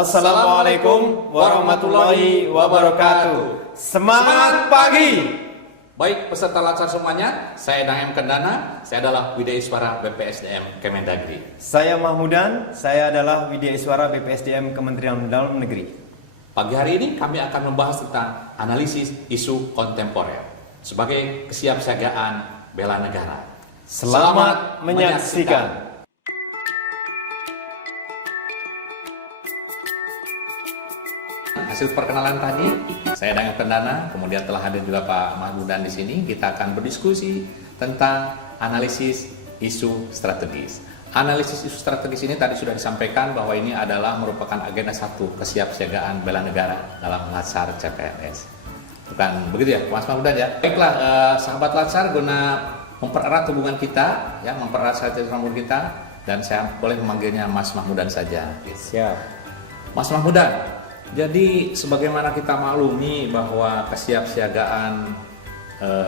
Assalamualaikum warahmatullahi wabarakatuh. Semangat pagi. Baik peserta latsar semuanya, saya Dang M. Kendana, saya adalah Widya Iswara BPSDM Kemendagri. Saya Mahmudan, saya adalah Widya Iswara BPSDM Kementerian Dalam Negeri. Pagi hari ini kami akan membahas tentang analisis isu kontemporer sebagai kesiapsiagaan bela negara. Selamat menyaksikan. Hasil perkenalan tadi, saya Dang M. Kendana, kemudian telah hadir juga Pak Mahmudan di sini. Kita akan berdiskusi tentang analisis isu strategis. Analisis isu strategis ini tadi sudah disampaikan bahwa ini adalah merupakan agenda satu kesiapsiagaan bela negara dalam Latsar CPNS. Bukan begitu ya, Mas Mahmudan ya? Baiklah, sahabat Latsar, guna mempererat hubungan kita, ya, mempererat hubungan kita, dan saya boleh memanggilnya Mas Mahmudan saja. Siap. Mas Mahmudan, jadi sebagaimana kita maklumi bahwa kesiapsiagaan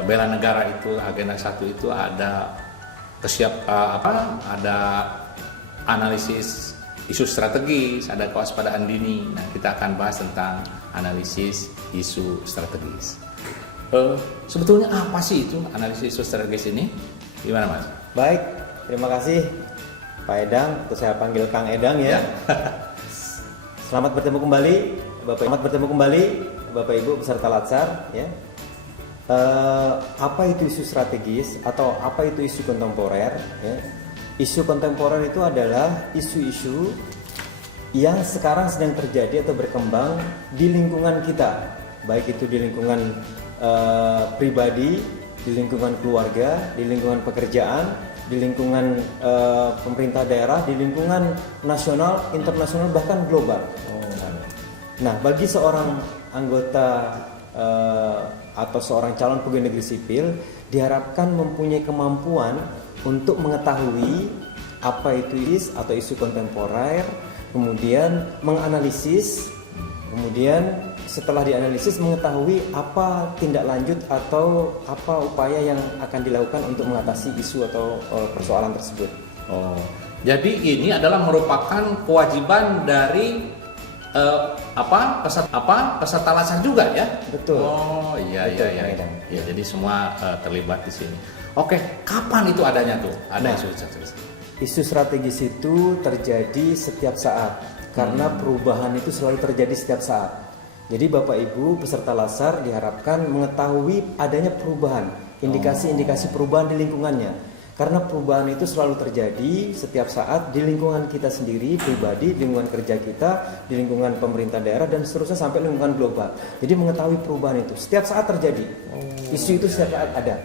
bela negara itu agenda satu itu ada ada analisis isu strategis, ada kewaspadaan dini. Nah, kita akan bahas tentang analisis isu strategis. Sebetulnya apa sih itu analisis isu strategis ini? Gimana, Mas? Baik, terima kasih Pak Edang, atau saya panggil Kang Edang ya. Selamat bertemu kembali Bapak Ibu peserta Latsar ya. Apa itu isu strategis atau apa itu isu kontemporer ya? Isu kontemporer itu adalah isu-isu yang sekarang sedang terjadi atau berkembang di lingkungan kita, baik itu di lingkungan pribadi, di lingkungan keluarga, di lingkungan pekerjaan, di lingkungan pemerintah daerah, di lingkungan nasional, internasional, bahkan global. Nah, bagi seorang anggota atau seorang calon pegawai negeri sipil diharapkan mempunyai kemampuan untuk mengetahui apa itu isu kontemporer, kemudian menganalisis, kemudian setelah dianalisis mengetahui apa tindak lanjut atau apa upaya yang akan dilakukan untuk mengatasi isu atau persoalan tersebut. Jadi ini adalah merupakan kewajiban dari peserta latsar juga ya? Betul. Iya. Betul. Jadi semua terlibat di sini. Oke, kapan itu adanya tuh? Ada isu strategis. Isu strategis itu terjadi setiap saat karena perubahan itu selalu terjadi setiap saat. Jadi Bapak Ibu peserta latsar diharapkan mengetahui adanya perubahan, indikasi-indikasi perubahan di lingkungannya. Karena perubahan itu selalu terjadi setiap saat di lingkungan kita sendiri, pribadi, di lingkungan kerja kita, di lingkungan pemerintah daerah, dan seterusnya sampai lingkungan global. Jadi mengetahui perubahan itu setiap saat terjadi. Isu itu setiap saat ada,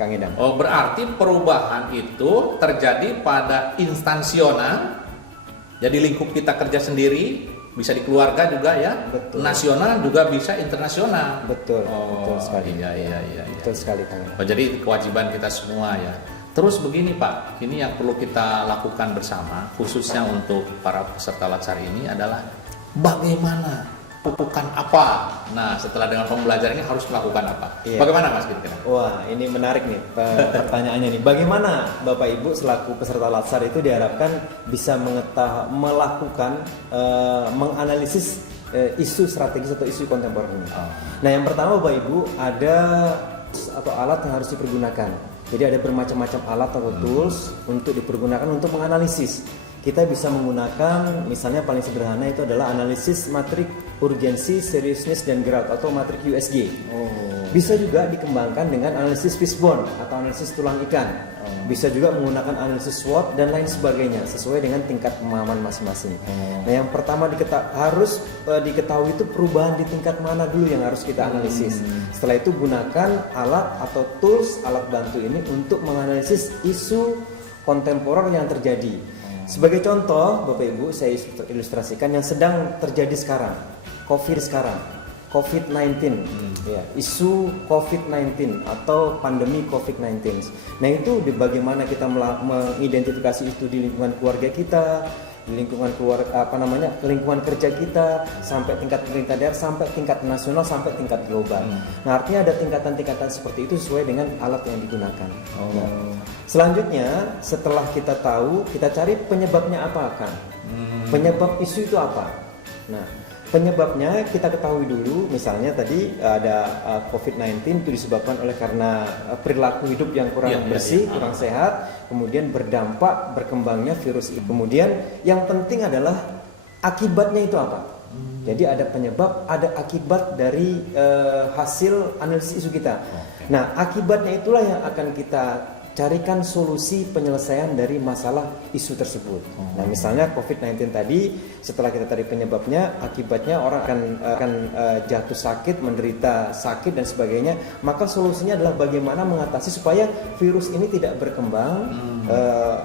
Kang Edang. Berarti perubahan itu terjadi pada instansional. Jadi lingkup kita kerja sendiri, bisa di keluarga juga ya. Betul. Nasional juga bisa internasional. Betul. Betul sekali. Iya. Betul sekali, Kang Edang. Jadi kewajiban kita semua ya. Terus begini Pak, ini yang perlu kita lakukan bersama, khususnya untuk para peserta latsar ini adalah bagaimana, lakukan apa. Nah, setelah dengan pembelajaran ini harus melakukan apa? Iya. Bagaimana Mas kira-kira? Wah, ini menarik nih pertanyaannya nih. Bagaimana Bapak Ibu selaku peserta latsar itu diharapkan bisa melakukan menganalisis isu strategis atau isu kontemporer ini? Nah, yang pertama Bapak Ibu ada atau alat yang harus dipergunakan. Jadi ada bermacam-macam alat atau tools untuk dipergunakan untuk menganalisis. Kita bisa menggunakan, misalnya paling sederhana itu adalah analisis matrik urgensi, seriousness, dan growth atau matrik USG. Bisa juga dikembangkan dengan analisis fishbone atau analisis tulang ikan. Bisa juga menggunakan analisis SWOT dan lain sebagainya sesuai dengan tingkat pemahaman masing-masing. Nah, yang pertama harus diketahui itu perubahan di tingkat mana dulu yang harus kita analisis. Setelah itu gunakan alat atau tools, alat bantu ini untuk menganalisis isu kontemporer yang terjadi. Sebagai contoh, Bapak Ibu, saya ilustrasikan yang sedang terjadi sekarang, COVID-19, ya, isu COVID-19 atau pandemi COVID-19. Nah, itu bagaimana kita mengidentifikasi itu di lingkungan keluarga kita, di lingkungan lingkungan kerja kita, sampai tingkat pemerintah daerah, sampai tingkat nasional, sampai tingkat global. Nah, artinya ada tingkatan-tingkatan seperti itu sesuai dengan alat yang digunakan. Nah, selanjutnya, setelah kita tahu, kita cari penyebabnya apa, kan? Penyebab isu itu apa? Nah, penyebabnya kita ketahui dulu, misalnya tadi ada COVID-19 itu disebabkan oleh karena perilaku hidup yang kurang bersih, kurang sehat, kemudian berdampak berkembangnya virus itu. Kemudian yang penting adalah akibatnya itu apa? Jadi ada penyebab, ada akibat dari hasil analisis isu kita. Nah, akibatnya itulah yang akan kita carikan solusi penyelesaian dari masalah isu tersebut. Nah, misalnya COVID-19 tadi, setelah kita cari penyebabnya, akibatnya orang akan jatuh sakit, menderita sakit dan sebagainya. Maka solusinya adalah bagaimana mengatasi supaya virus ini tidak berkembang,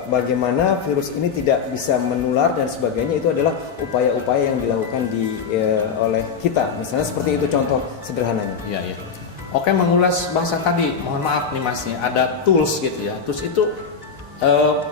bagaimana virus ini tidak bisa menular dan sebagainya. Itu adalah upaya-upaya yang dilakukan oleh kita. Misalnya seperti itu contoh sederhananya. Iya, iya. Oke, mengulas bahasa tadi, mohon maaf nih Mas, ada tools gitu ya. Tools itu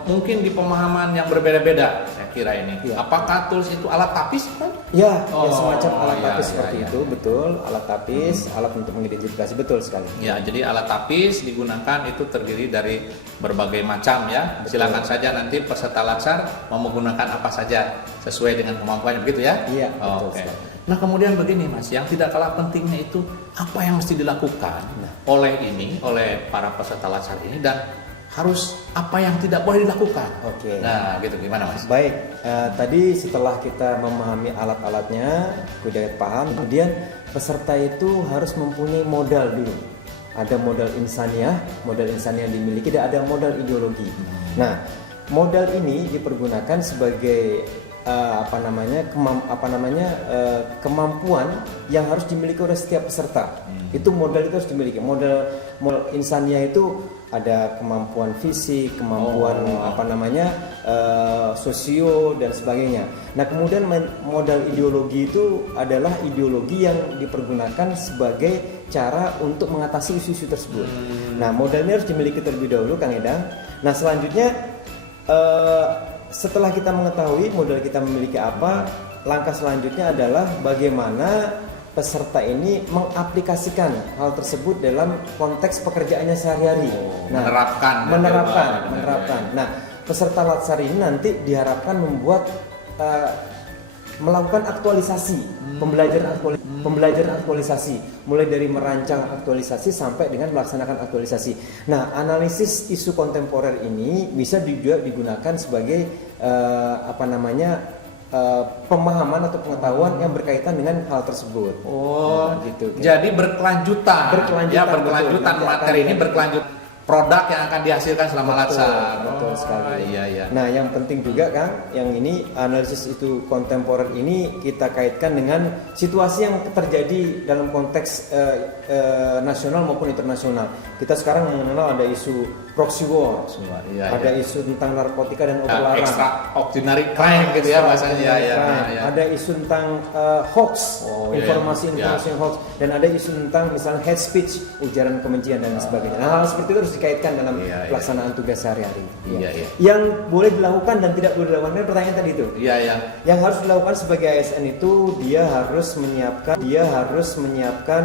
mungkin di pemahaman yang berbeda-beda, saya kira ini. Ya. Apakah tools itu alat tapis, Pak? Ya, semacam alat tapis ya, seperti itu, betul. Alat tapis, alat untuk mengidentifikasi, betul sekali. Ya, jadi alat tapis digunakan itu terdiri dari berbagai macam ya. Silakan saja nanti peserta latsar mau menggunakan apa saja sesuai dengan kemampuannya, begitu ya? Iya, betul Oke. sekali. Nah, kemudian begini Mas, yang tidak kalah pentingnya itu apa yang mesti dilakukan oleh para peserta latsar ini, dan harus apa yang tidak boleh dilakukan. Oke. Nah, gitu gimana Mas? Baik, tadi setelah kita memahami alat-alatnya, sudah paham, kemudian peserta itu harus mempunyai modal dulu. Ada modal insaniah dimiliki, dan ada modal ideologi. Nah, modal ini dipergunakan sebagai kemampuan yang harus dimiliki oleh setiap peserta. Itu modal itu harus dimiliki. Modal insaniah itu ada kemampuan fisik, kemampuan sosio dan sebagainya. Nah, kemudian modal ideologi itu adalah ideologi yang dipergunakan sebagai cara untuk mengatasi isu-isu tersebut. Nah, modalnya harus dimiliki terlebih dahulu, Kang Edang. Nah, selanjutnya setelah kita mengetahui modal kita memiliki apa, langkah selanjutnya adalah bagaimana peserta ini mengaplikasikan hal tersebut dalam konteks pekerjaannya sehari-hari. Menerapkan. Nah, peserta latsar ini nanti diharapkan melakukan aktualisasi, pembelajaran aktualisasi, mulai dari merancang aktualisasi sampai dengan melaksanakan aktualisasi. Nah, analisis isu kontemporer ini bisa juga digunakan sebagai pemahaman atau pengetahuan yang berkaitan dengan hal tersebut. Gitu. Jadi berkelanjutan materi ini berkelanjutan. Produk yang akan dihasilkan selama latsar. Betul sekali. Iya. Nah, yang penting juga Kang, yang ini analisis itu kontemporer ini kita kaitkan dengan situasi yang terjadi dalam konteks nasional maupun internasional. Kita sekarang mengenal ada isu proxy war, ada isu tentang narkotika dan obat larang, extraordinary crime gitu ya bahasanya. Ada isu tentang hoax, informasi hoax, dan ada isu tentang misalnya hate speech, ujaran kebencian dan sebagainya. Nah, hal seperti itu harus dikaitkan dalam pelaksanaan tugas sehari-hari. Yang boleh dilakukan dan tidak boleh dilakukan, pertanyaan tadi itu. Yang harus dilakukan sebagai ASN itu dia harus menyiapkan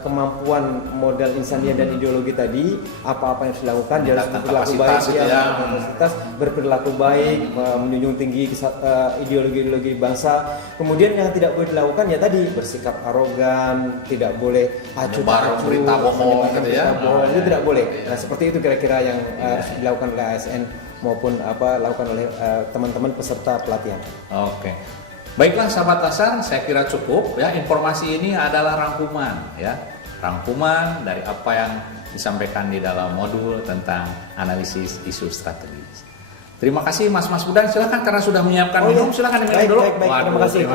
kemampuan modal insaniah dan ideologi tadi. Apa-apa yang harus dilakukan, dia harus berperilaku baik, berperilaku baik, menjunjung tinggi ideologi bangsa. Kemudian yang tidak boleh dilakukan ya tadi bersikap arogan, tidak boleh acuh-acuh, berita bohong gitu ya. Itu tidak boleh. Nah, seperti itu kira-kira yang harus dilakukan oleh ASN maupun lakukan oleh teman-teman peserta pelatihan. Oke. Baiklah sahabat latsar, saya kira cukup ya. Informasi ini adalah rangkuman dari apa yang disampaikan di dalam modul tentang analisis isu strategis. Terima kasih Mas Budan, silakan karena sudah menyiapkan minum, silakan diminum dulu. Baik, terima kasih.